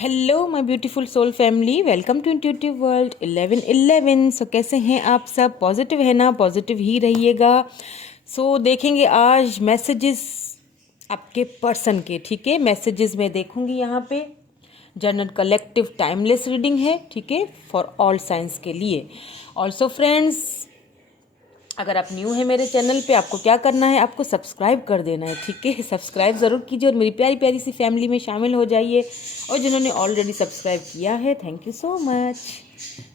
Hello my beautiful soul family, welcome to intuitive world 1111। So कैसे हैं आप सब? पॉजिटिव है ना? पॉजिटिव ही रहिएगा। सो देखेंगे आज मैसेजेस आपके पर्सन के। ठीक है, मैसेजेस मैं देखूंगी यहाँ पे। जनरल कलेक्टिव टाइमलेस रीडिंग है, ठीक है, फॉर ऑल साइंस के लिए। ऑल्सो फ्रेंड्स, अगर आप न्यू है मेरे चैनल पे, आपको क्या करना है, आपको सब्सक्राइब कर देना है। ठीक है, सब्सक्राइब ज़रूर कीजिए और मेरी प्यारी प्यारी सी फैमिली में शामिल हो जाइए। और जिन्होंने ऑलरेडी सब्सक्राइब किया है, थैंक यू सो मच।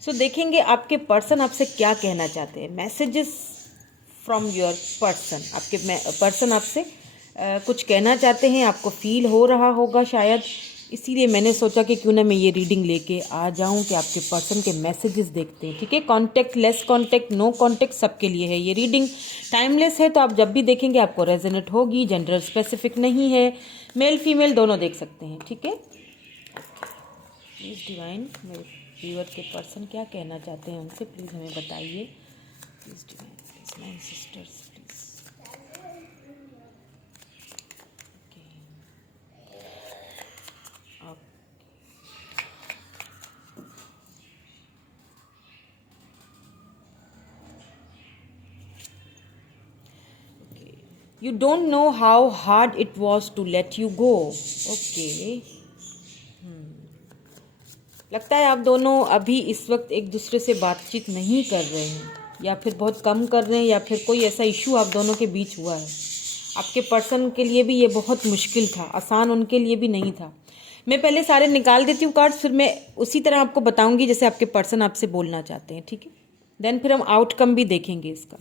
सो देखेंगे आपके पर्सन आपसे क्या कहना चाहते हैं। Messages from your person. आपके पर्सन आपसे कुछ कहना चाहते हैं, आपको फील हो रहा होगा शायद, इसीलिए मैंने सोचा कि क्यों ना मैं ये रीडिंग लेके आ जाऊं कि आपके पर्सन के मैसेजेस देखते हैं। ठीक है, contact, less contact, no contact, सबके लिए है ये रीडिंग। टाइमलेस है, तो आप जब भी देखेंगे आपको रेजोनेट होगी। जेंडर स्पेसिफिक नहीं है, मेल फीमेल दोनों देख सकते हैं। ठीक है, प्लीज़ डिवाइन, मेरे व्यूअर के पर्सन क्या कहना चाहते हैं उनसे प्लीज़ हमें बताइए। Please divine, please my sister's, please. आप You don't know how hard it was to let you go. Okay. लगता है आप दोनों अभी इस वक्त एक दूसरे से बातचीत नहीं कर रहे हैं, या फिर बहुत कम कर रहे हैं, या फिर कोई ऐसा इशू आप दोनों के बीच हुआ है। आपके पर्सन के लिए भी ये बहुत मुश्किल था, आसान उनके लिए भी नहीं था। मैं पहले सारे निकाल देती हूँ कार्ड्स, फिर मैं उसी तरह आपको बताऊंगी जैसे आपके पर्सन आपसे बोलना चाहते हैं। ठीक है, देन फिर हम आउटकम भी देखेंगे इसका।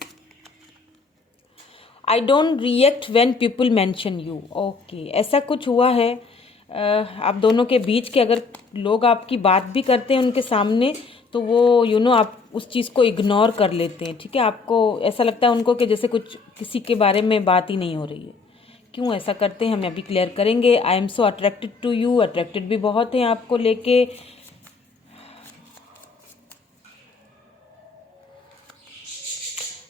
आई don't react when people mention you. Okay, ऐसा कुछ हुआ है आप दोनों के बीच के, अगर लोग आपकी बात भी करते हैं उनके सामने, तो वो आप उस चीज़ को इग्नोर कर लेते हैं। ठीक है, आपको ऐसा लगता है उनको कि जैसे कुछ किसी के बारे में बात ही नहीं हो रही है। क्यों ऐसा करते हैं हम अभी क्लियर करेंगे। I am so attracted to you, attracted भी बहुत हैं आपको लेके।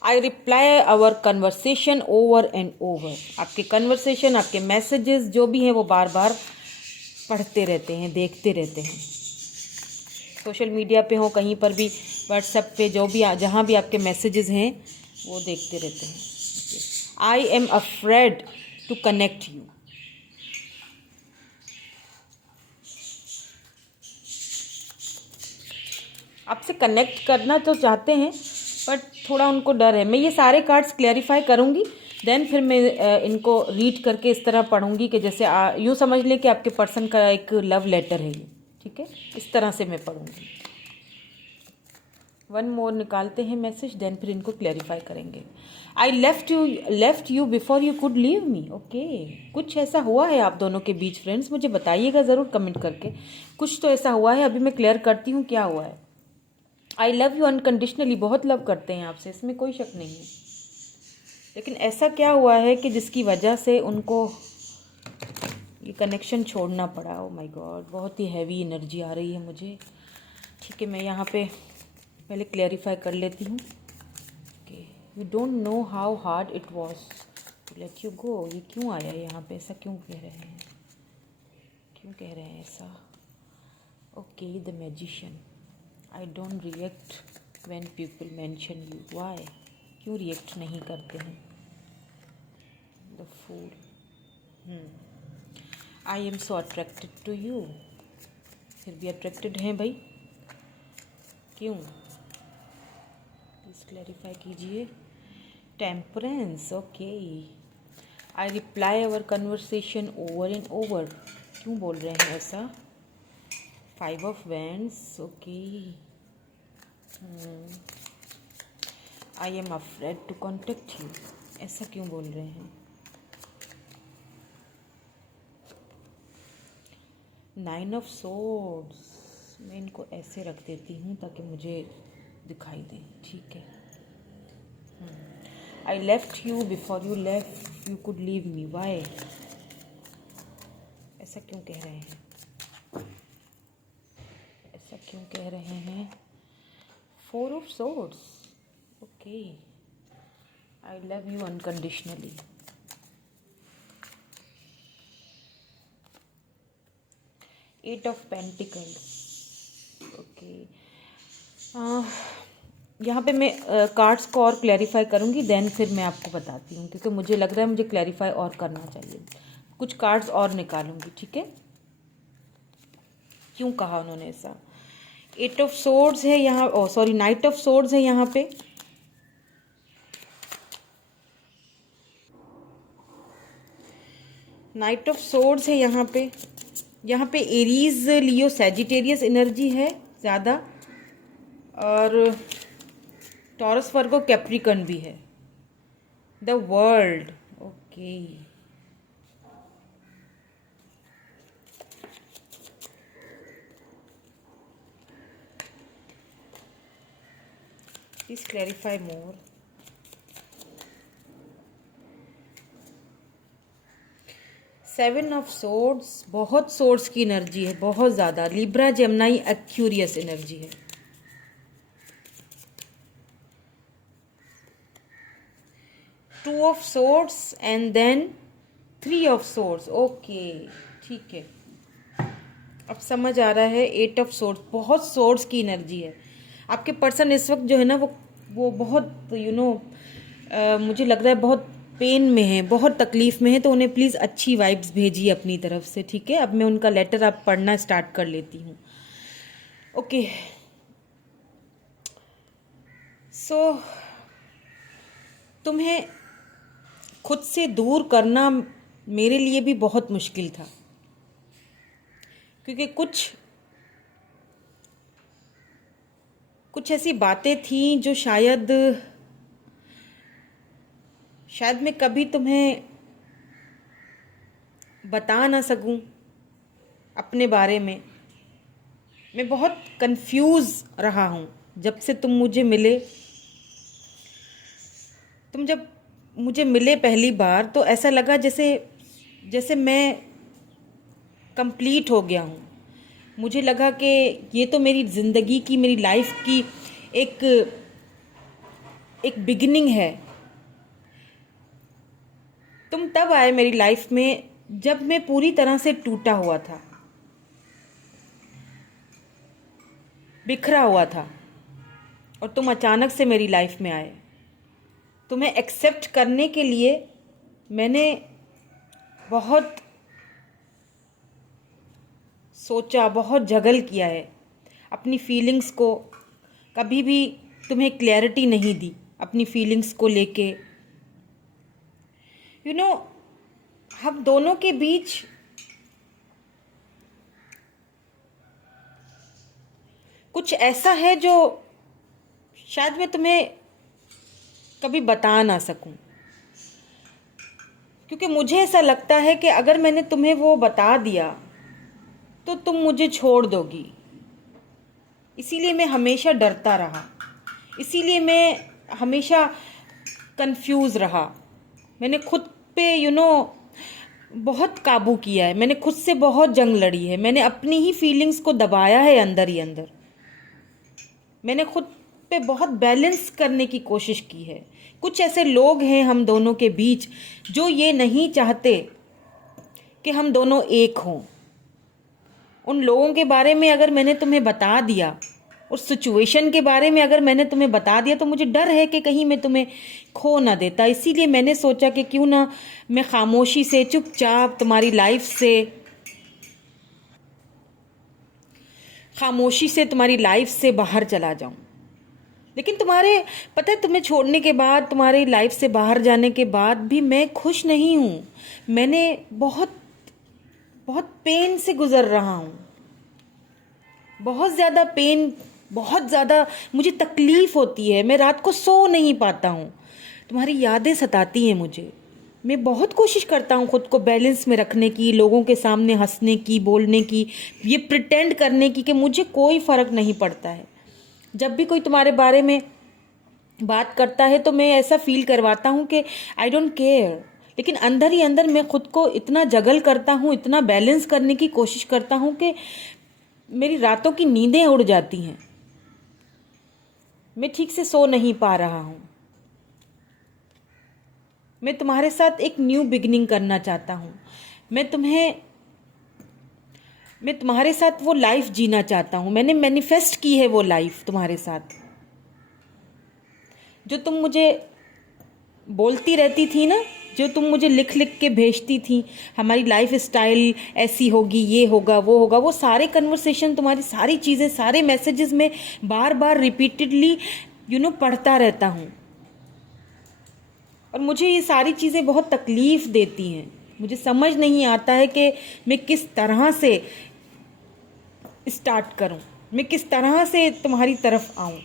I reply our conversation over and over. आपके कन्वर्सेशन, आपके मैसेजेस जो भी हैं वो बार बार पढ़ते रहते हैं, देखते रहते हैं। सोशल मीडिया पे हो, कहीं पर भी, व्हाट्सएप पे, जो भी जहाँ भी आपके मैसेजेस हैं वो देखते रहते हैं। I am afraid to connect you. आपसे कनेक्ट करना तो चाहते हैं, बट थोड़ा उनको डर है। मैं ये सारे कार्ड्स क्लैरिफाई करूँगी, देन फिर मैं इनको रीड करके इस तरह पढ़ूंगी कि जैसे यूँ समझ लें कि आपके पर्सन का एक लव लेटर है ये। ठीक है, इस तरह से मैं पढ़ूंगी। वन मोर निकालते हैं मैसेज, देन फिर इनको क्लैरिफाई करेंगे। आई left you before you could leave me. Okay, कुछ ऐसा हुआ है आप दोनों के बीच फ्रेंड्स, मुझे बताइएगा ज़रूर कमेंट करके। कुछ तो ऐसा हुआ है, अभी मैं क्लियर करती हूँ क्या हुआ है। आई लव यू अनकंडीशनली, बहुत लव करते हैं आपसे, इसमें कोई शक नहीं है। लेकिन ऐसा क्या हुआ है कि जिसकी वजह से उनको ये कनेक्शन छोड़ना पड़ा। ओ माय गॉड, बहुत ही हैवी एनर्जी आ रही है मुझे। ठीक है, मैं यहाँ पे पहले क्लैरिफाई कर लेती हूँ। Okay, you don't know how hard it was to let you go. ये क्यों आया है यहाँ पे, ऐसा क्यों कह रहे हैं, क्यों कह रहे हैं ऐसा। Okay, the magician. I don't react when people mention you. Why, क्यों रिएक्ट नहीं करते हैं। The fool. I am so attracted to you. फिर भी अट्रैक्टेड हैं भाई, क्यों, प्लीज़ क्लैरिफाई कीजिए। Temperance. Okay, I reply our conversation over and over. क्यों बोल रहे हैं ऐसा। 5 of wands. Okay, I am afraid to contact you. ऐसा क्यों बोल रहे हैं। 9 ऑफ सोर्ड्स। मैं इनको ऐसे रख देती हूँ ताकि मुझे दिखाई दे। ठीक है, I left you before you left you could leave me. Why, ऐसा क्यों कह रहे हैं, ऐसा क्यों कह रहे हैं। 4 of swords. Okay, I love you unconditionally. 8 of pentacles. Okay, यहाँ पे मैं कार्ड्स को और क्लैरिफाई करूँगी, देन फिर मैं आपको बताती हूँ, क्योंकि मुझे लग रहा है मुझे क्लैरिफाई और करना चाहिए। कुछ कार्ड्स और निकालूंगी, ठीक है? क्यों कहा उन्होंने ऐसा? 8 ऑफ सोर्ड्स है यहाँ, ओ सॉरी, नाइट ऑफ सोर्ड्स है यहाँ पे। नाइट ऑफ सोर्ड्स है यहाँ पे। यहाँ पे एरीज, लियो, सैजिटेरियस एनर्जी है ज़्यादा, और टॉरस, वर्गो, कैप्रिकन भी है। The world, okay. Please clarify more. Seven of swords, बहुत सोर्ड्स की एनर्जी है, बहुत ज़्यादा। लिब्रा, जेमिनी, एक्यूरियस एनर्जी है। Two of swords and then 3 of swords. Okay, ठीक है, अब समझ आ रहा है। 8 ऑफ सोर्ड्स, बहुत सोर्ड्स की एनर्जी है। आपके पर्सन इस वक्त जो है ना, वो बहुत मुझे लग रहा है बहुत पेन में है, बहुत तकलीफ में है। तो उन्हें प्लीज़ अच्छी वाइब्स भेजिए अपनी तरफ से, ठीक है? अब मैं उनका लेटर आप पढ़ना स्टार्ट कर लेती हूँ। ओके, सो तुम्हें खुद से दूर करना मेरे लिए भी बहुत मुश्किल था, क्योंकि कुछ ऐसी बातें थीं जो शायद मैं कभी तुम्हें बता ना सकूं अपने बारे में। मैं बहुत कंफ्यूज रहा हूँ जब से तुम मुझे मिले। तुम जब मुझे मिले पहली बार, तो ऐसा लगा जैसे मैं कंप्लीट हो गया हूँ। मुझे लगा कि ये तो मेरी ज़िंदगी की, मेरी लाइफ की एक बिगिनिंग है। तुम तब आए मेरी लाइफ में जब मैं पूरी तरह से टूटा हुआ था, बिखरा हुआ था, और तुम अचानक से मेरी लाइफ में आए। तुम्हें एक्सेप्ट करने के लिए मैंने बहुत सोचा, बहुत जगल किया है अपनी फीलिंग्स को। कभी भी तुम्हें क्लैरिटी नहीं दी अपनी फीलिंग्स को लेके। हम दोनों के बीच कुछ ऐसा है जो शायद मैं तुम्हें कभी बता ना सकूं, क्योंकि मुझे ऐसा लगता है कि अगर मैंने तुम्हें वो बता दिया तो तुम मुझे छोड़ दोगी। इसीलिए मैं हमेशा डरता रहा, इसीलिए मैं हमेशा कंफ्यूज रहा। मैंने खुद पे बहुत काबू किया है, मैंने खुद से बहुत जंग लड़ी है, मैंने अपनी ही फीलिंग्स को दबाया है अंदर ही अंदर। मैंने खुद पे बहुत बैलेंस करने की कोशिश की है। कुछ ऐसे लोग हैं हम दोनों के बीच जो ये नहीं चाहते कि हम दोनों एक हों। उन लोगों के बारे में अगर मैंने तुम्हें बता दिया, उस सिचुएशन के बारे में अगर मैंने तुम्हें बता दिया, तो मुझे डर है कि कहीं मैं तुम्हें खो ना देता। इसीलिए मैंने सोचा कि क्यों ना मैं खामोशी से, चुपचाप तुम्हारी लाइफ से, बाहर चला जाऊं। लेकिन पता है, तुम्हें छोड़ने के बाद, तुम्हारी लाइफ से बाहर जाने के बाद भी मैं खुश नहीं हूँ। मैंने बहुत बहुत पेन से गुजर रहा हूँ, बहुत ज़्यादा पेन, बहुत ज़्यादा मुझे तकलीफ़ होती है। मैं रात को सो नहीं पाता हूँ, तुम्हारी यादें सताती हैं मुझे। मैं बहुत कोशिश करता हूँ खुद को बैलेंस में रखने की, लोगों के सामने हंसने की, बोलने की, ये प्रिटेंड करने की कि मुझे कोई फ़र्क नहीं पड़ता है। जब भी कोई तुम्हारे बारे में बात करता है तो मैं ऐसा फील करवाता हूँ कि आई डोंट केयर, लेकिन अंदर ही अंदर मैं खुद को इतना जगल करता हूँ, इतना बैलेंस करने की कोशिश करता हूँ कि मेरी रातों की नींदें उड़ जाती हैं। मैं ठीक से सो नहीं पा रहा हूँ। मैं तुम्हारे साथ एक न्यू बिगिनिंग करना चाहता हूँ। मैं मैं तुम्हारे साथ वो लाइफ जीना चाहता हूँ, मैंने मैनिफेस्ट की है वो लाइफ तुम्हारे साथ। जो तुम मुझे बोलती रहती थी ना, जो तुम मुझे लिख लिख के भेजती थी, हमारी लाइफ स्टाइल ऐसी होगी, ये होगा, वो होगा, वो सारे कन्वर्सेशन, तुम्हारी सारी चीज़ें, सारे मैसेजेस में बार बार रिपीटेडली पढ़ता रहता हूँ। और मुझे ये सारी चीज़ें बहुत तकलीफ़ देती हैं। मुझे समझ नहीं आता है कि मैं किस तरह से स्टार्ट करूं, मैं किस तरह से तुम्हारी तरफ आऊं।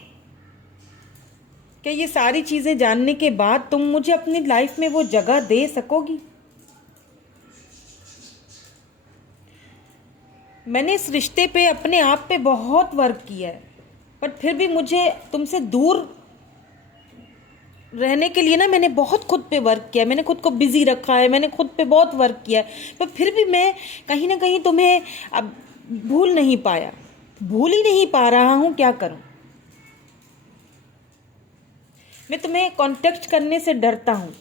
क्या ये सारी चीज़ें जानने के बाद तुम मुझे अपनी लाइफ में वो जगह दे सकोगी? मैंने इस रिश्ते पे, अपने आप पे बहुत वर्क किया है, पर फिर भी मुझे तुमसे दूर रहने के लिए ना, मैंने बहुत खुद पे वर्क किया, मैंने खुद को बिजी रखा है, मैंने खुद पे बहुत वर्क किया है, पर फिर भी मैं कहीं ना कहीं तुम्हें अब भूल नहीं पाया, भूल ही नहीं पा रहा हूँ। क्या करूँ? मैं तुम्हें कांटेक्ट करने से डरता हूँ,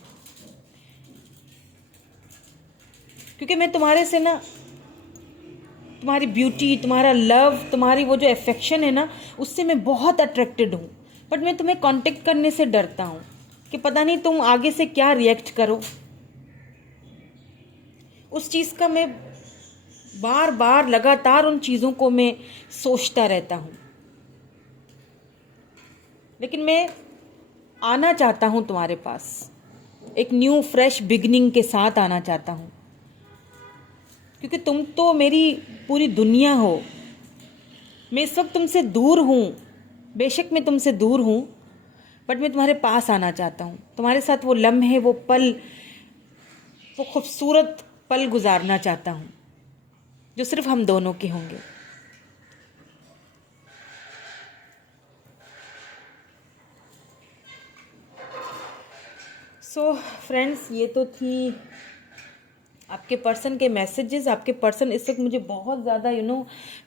क्योंकि मैं तुम्हारे से ना, तुम्हारी ब्यूटी, तुम्हारा लव, तुम्हारी वो जो अफेक्शन है ना, उससे मैं बहुत अट्रैक्टेड हूँ। बट मैं तुम्हें कांटेक्ट करने से डरता हूँ कि पता नहीं तुम आगे से क्या रिएक्ट करो। उस चीज़ का मैं बार बार लगातार उन चीज़ों को मैं सोचता रहता हूँ। लेकिन मैं आना चाहता हूँ तुम्हारे पास, एक न्यू फ्रेश बिगनिंग के साथ आना चाहता हूँ, क्योंकि तुम तो मेरी पूरी दुनिया हो। मैं इस वक्त तुमसे दूर हूँ, बेशक मैं तुमसे दूर हूँ, बट मैं तुम्हारे पास आना चाहता हूँ। तुम्हारे साथ वो लम्हे, वो पल, वो खूबसूरत पल गुजारना चाहता हूँ जो सिर्फ हम दोनों के होंगे। सो फ्रेंड्स, ये तो थी आपके पर्सन के मैसेजेस। आपके पर्सन इस वक्त मुझे बहुत ज़्यादा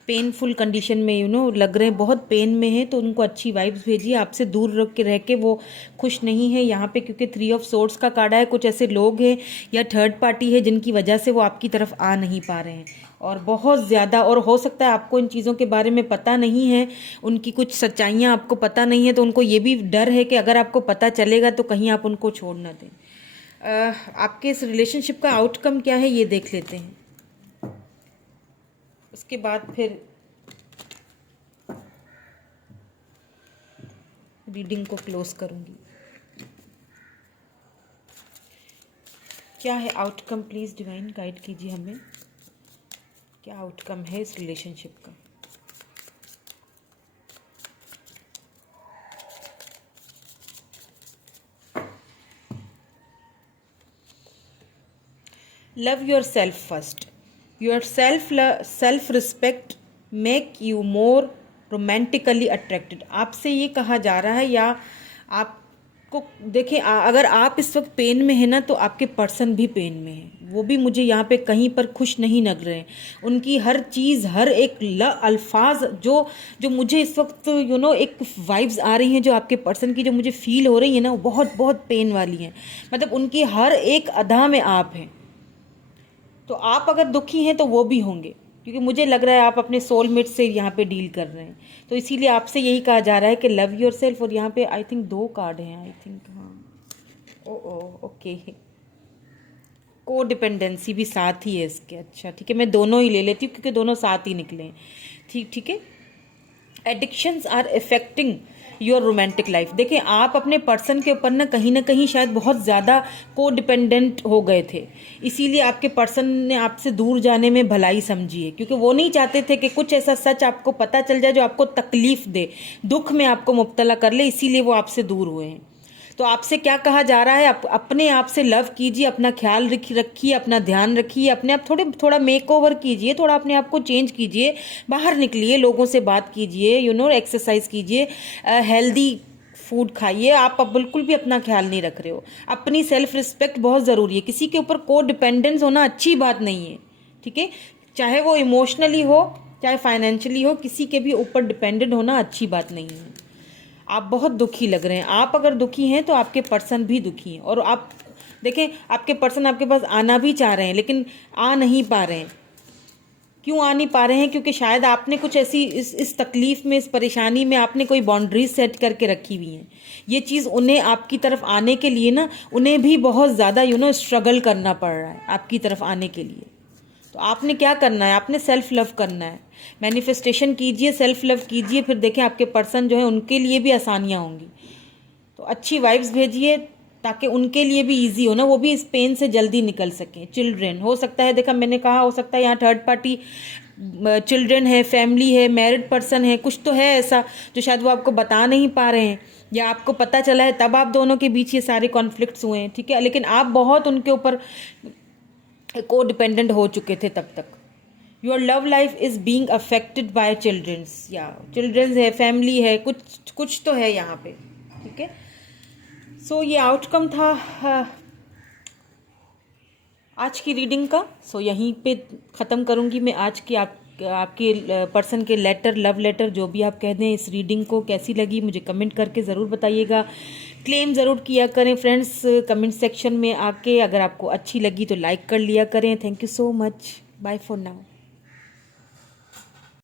पेनफुल कंडीशन में लग रहे हैं, बहुत पेन में है, तो उनको अच्छी वाइब्स भेजिए। आपसे दूर रह के वो खुश नहीं है यहाँ पे, क्योंकि 3 ऑफ सोर्ड्स का कार्ड है। कुछ ऐसे लोग हैं या थर्ड पार्टी है जिनकी वजह से वो आपकी तरफ आ नहीं पा रहे हैं, और बहुत ज़्यादा, और हो सकता है आपको इन चीज़ों के बारे में पता नहीं है, उनकी कुछ सच्चाइयाँ आपको पता नहीं है, तो उनको ये भी डर है कि अगर आपको पता चलेगा तो कहीं आप उनको छोड़ ना दें। आपके इस रिलेशनशिप का आउटकम क्या है ये देख लेते हैं, उसके बाद फिर रीडिंग को क्लोज करूंगी। क्या है आउटकम? प्लीज़ डिवाइन गाइड कीजिए हमें, क्या आउटकम है इस रिलेशनशिप का। Love your self first. Your self respect make you more romantically attracted. आपसे ये कहा जा रहा है, या आपको देखें, अगर आप इस वक्त पेन में है ना, तो आपके पर्सन भी पेन में है। वो भी मुझे यहाँ पे कहीं पर खुश नहीं लग रहे हैं। उनकी हर चीज़, हर एक अल्फाज जो मुझे इस वक्त एक वाइब्स आ रही हैं जो आपके पर्सन की, जो मुझे फील हो रही है ना, वो बहुत बहुत पेन वाली हैं। मतलब उनकी हर एक अदा में आप हैं। तो आप अगर दुखी हैं तो वो भी होंगे, क्योंकि मुझे लग रहा है आप अपने सोलमेट से यहाँ पे डील कर रहे हैं। तो इसीलिए आपसे यही कहा जा रहा है कि लव योर सेल्फ। और यहाँ पे आई थिंक 2 कार्ड हैं, आई थिंक, हाँ, ओके, को डिपेंडेंसी भी साथ ही है इसके। अच्छा ठीक है, मैं दोनों ही ले लेती हूँ क्योंकि दोनों साथ ही निकले हैं। ठीक है। Addictions are affecting your romantic life. देखिए, आप अपने पर्सन के ऊपर ना कहीं शायद बहुत ज़्यादा को डिपेंडेंट हो गए थे, इसीलिए आपके पर्सन ने आपसे दूर जाने में भलाई समझी है, क्योंकि वो नहीं चाहते थे कि कुछ ऐसा सच आपको पता चल जाए जो आपको तकलीफ दे, दुख में आपको मुब्तला कर ले, इसीलिए वो आपसे दूर हुए हैं। तो आपसे क्या कहा जा रहा है? अपने आप से लव कीजिए, अपना ख्याल रखिए, अपना ध्यान रखिए, अपने आप थोड़ा मेक ओवर कीजिए, थोड़ा अपने आप को चेंज कीजिए, बाहर निकलिए, लोगों से बात कीजिए, एक्सरसाइज कीजिए, हेल्दी फूड खाइए। आप अब बिल्कुल भी अपना ख्याल नहीं रख रहे हो। अपनी सेल्फ रिस्पेक्ट बहुत ज़रूरी है। किसी के ऊपर को डिपेंडेंस होना अच्छी बात नहीं है, ठीक है? चाहे वो इमोशनली हो, चाहे फाइनेंशियली हो, किसी के भी ऊपर डिपेंडेंट होना अच्छी बात नहीं है। आप बहुत दुखी लग रहे हैं। आप अगर दुखी हैं तो आपके पर्सन भी दुखी हैं, और आप देखें, आपके पर्सन आपके पास आना भी चाह रहे हैं लेकिन आ नहीं पा रहे हैं। क्यों आ नहीं पा रहे हैं? क्योंकि शायद आपने कुछ ऐसी इस तकलीफ़ में, इस परेशानी में आपने कोई बाउंड्रीज सेट करके रखी हुई हैं। ये चीज़ उन्हें आपकी तरफ आने के लिए ना, उन्हें भी बहुत ज़्यादा स्ट्रगल करना पड़ रहा है आपकी तरफ आने के लिए। तो आपने क्या करना है? आपने सेल्फ लव करना है, मैनिफेस्टेशन कीजिए, सेल्फ लव कीजिए, फिर देखें आपके पर्सन जो है उनके लिए भी आसानियाँ होंगी। तो अच्छी वाइब्स भेजिए ताकि उनके लिए भी इजी हो ना, वो भी इस पेन से जल्दी निकल सकें। चिल्ड्रेन हो सकता है, देखा मैंने कहा, हो सकता है यहाँ थर्ड पार्टी चिल्ड्रेन है, फैमिली है, मैरिड पर्सन है, कुछ तो है ऐसा जो शायद वो आपको बता नहीं पा रहे हैं, या आपको पता चला है तब आप दोनों के बीच ये सारे कॉन्फ्लिक्ट्स हुए हैं, ठीक है। लेकिन आप बहुत उनके ऊपर को डिपेंडेंट हो चुके थे तब तक। Your love life is being affected by childrens, या चिल्ड्रंस है, फैमिली है, कुछ तो है यहाँ पे, ठीक है। सो ये आउटकम था आज की रीडिंग का। सो यहीं पे ख़त्म करूँगी मैं आज की आपके पर्सन के लेटर, लव लेटर, जो भी आप कह दें। इस रीडिंग को कैसी लगी मुझे कमेंट करके ज़रूर बताइएगा। क्लेम ज़रूर किया करें फ्रेंड्स कमेंट सेक्शन में आके। अगर आपको अच्छी लगी तो लाइक कर लिया करें। Thank you so much. Bye for now.